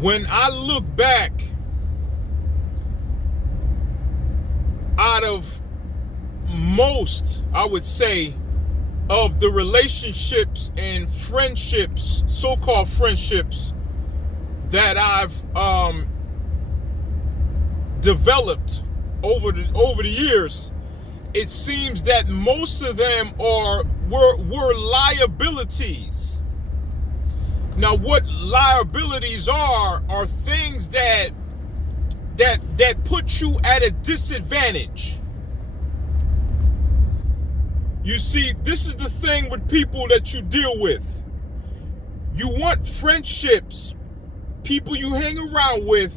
When I look back, out of most, I would say, of the relationships and friendships, so-called friendships, that I've developed over the years, it seems that most of them were liabilities. Now, what liabilities are things that put you at a disadvantage. You see, this is the thing with people that you deal with. You want friendships, people you hang around with,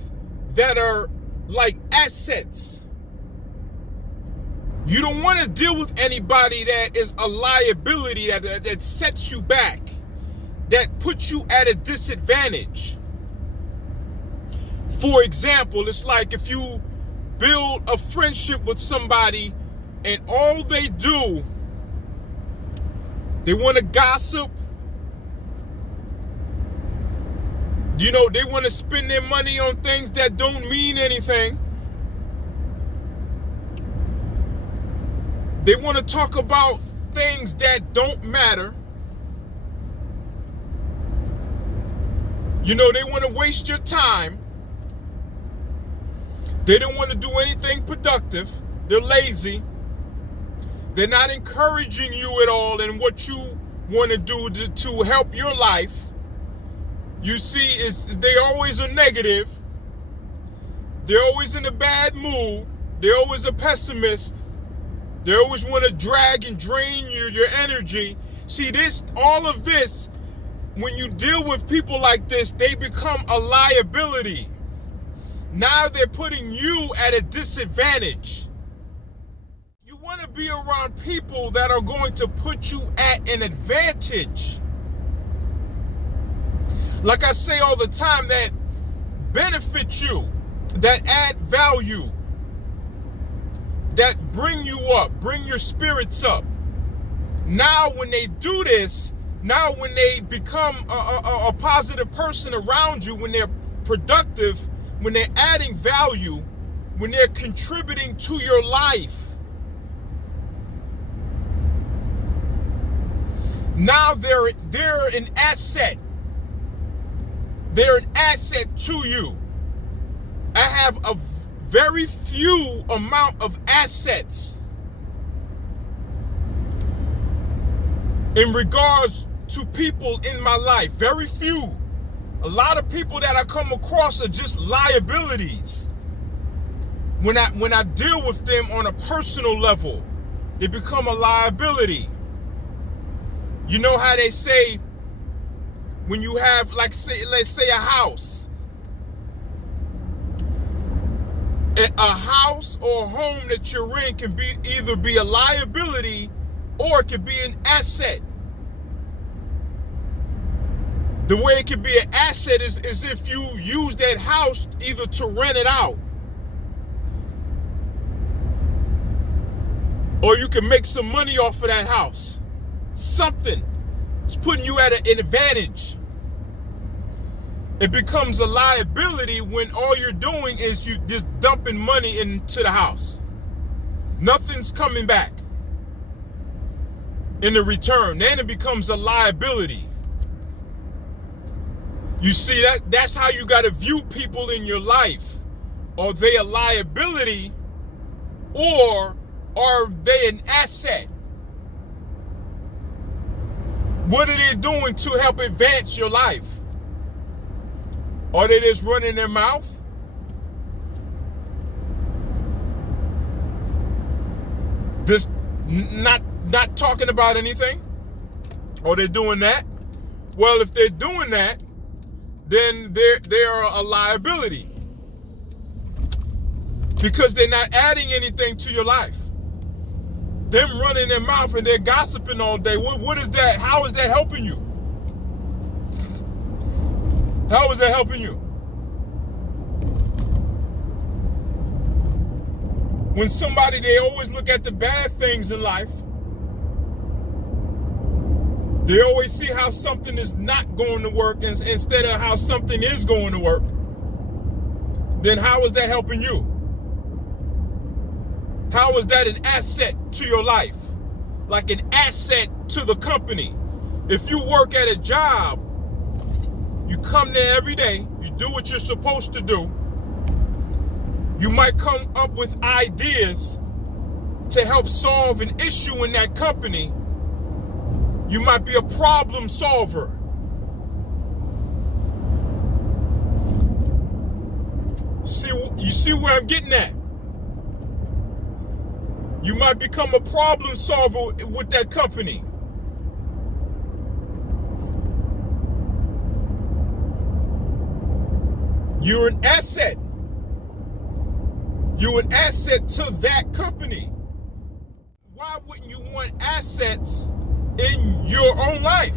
that are like assets. You don't want to deal with anybody that is a liability, that sets you back, that puts you at a disadvantage. For example, it's like if you build a friendship with somebody and all they do, they want to gossip, they want to spend their money on things that don't mean anything. They want to talk about things that don't matter. They want to waste your time. They don't want to do anything productive. They're lazy. They're not encouraging you at all in what you want to do to help your life. You see, they always are negative. They're always in a bad mood. They're always a pessimist. They always want to drag and drain your energy. See, all of this, when you deal with people like this, they become a liability. Now they're putting you at a disadvantage. You want to be around people that are going to put you at an advantage. Like I say all the time, that benefit you, that add value, that bring you up, bring your spirits up. Now when they do this, now when they become a positive person around you, when they're productive, when they're adding value, when they're contributing to your life, now they're an asset. They're an asset to you. I have a very few amount of assets in regards to people in my life. Very few. A lot of people that I come across are just liabilities. When I deal with them on a personal level, they become a liability. You know how they say, when you have, let's say a house. A house or a home that you're in can either be a liability or it could be an asset. The way it could be an asset is if you use that house either to rent it out, or you can make some money off of that house. Something. It's putting you at an advantage. It becomes a liability when all you're doing is you just dumping money into the house. Nothing's coming back in the return. Then it becomes a liability. You see, that's how you got to view people in your life. Are they a liability or are they an asset? What are they doing to help advance your life? Are they just running their mouth? Just not talking about anything? Are they doing that? Well, if they're doing that, then they're a liability. Because they're not adding anything to your life. Them running their mouth and they're gossiping all day. What is that? How is that helping you? How is that helping you? When somebody, they always look at the bad things in life. They always see how something is not going to work instead of how something is going to work. Then how is that helping you? How is that an asset to your life? Like an asset to the company. If you work at a job, you come there every day, you do what you're supposed to do. You might come up with ideas to help solve an issue in that company. You might be a problem solver. You see where I'm getting at? You might become a problem solver with that company. You're an asset. You're an asset to that company. Why wouldn't you want assets in your own life?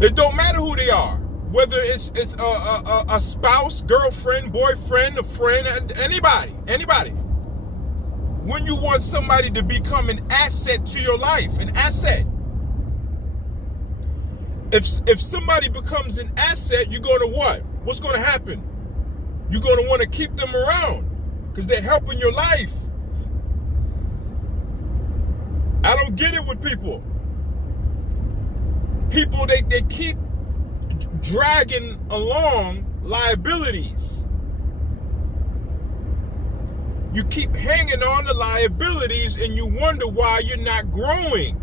It don't matter who they are. Whether it's a spouse, girlfriend, boyfriend, a friend, anybody. When you want somebody to become an asset to your life, an asset. If somebody becomes an asset, you're going to what? What's going to happen? You're going to want to keep them around because they're helping your life. I don't get it with people. People, they keep dragging along liabilities. You keep hanging on to liabilities and you wonder why you're not growing.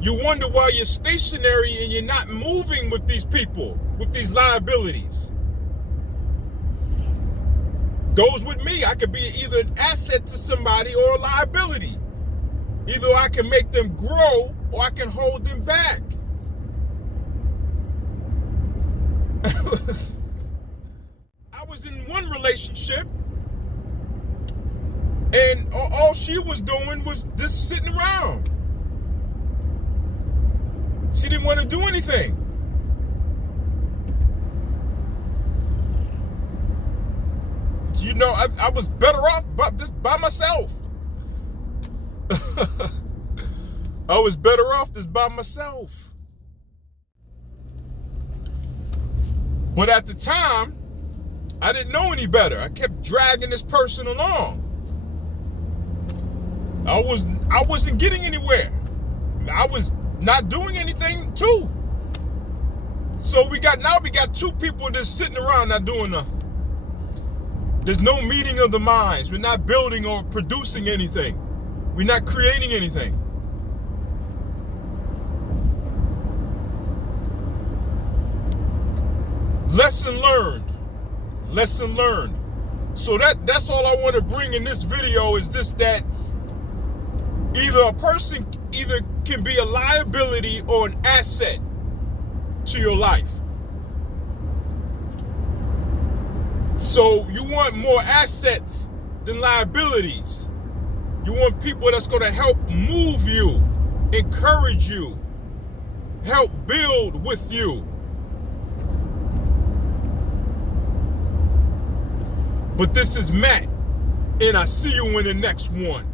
You wonder why you're stationary and you're not moving with these people, with these liabilities. Goes with me. I could be either an asset to somebody or a liability. Either I can make them grow or I can hold them back. I was in one relationship and all she was doing was just sitting around. She didn't want to do anything. You know, I was better off just by myself. I was better off just by myself. But at the time, I didn't know any better. I kept dragging this person along. I wasn't getting anywhere. I was not doing anything too. So we got two people just sitting around not doing nothing. There's no meeting of the minds. We're not building or producing anything. We're not creating anything. Lesson learned. Lesson learned. So that's all I want to bring in this video is just that either a person can be a liability or an asset to your life. So you want more assets than liabilities. You want people that's going to help move you, encourage you, help build with you. But this is Matt, and I see you in the next one.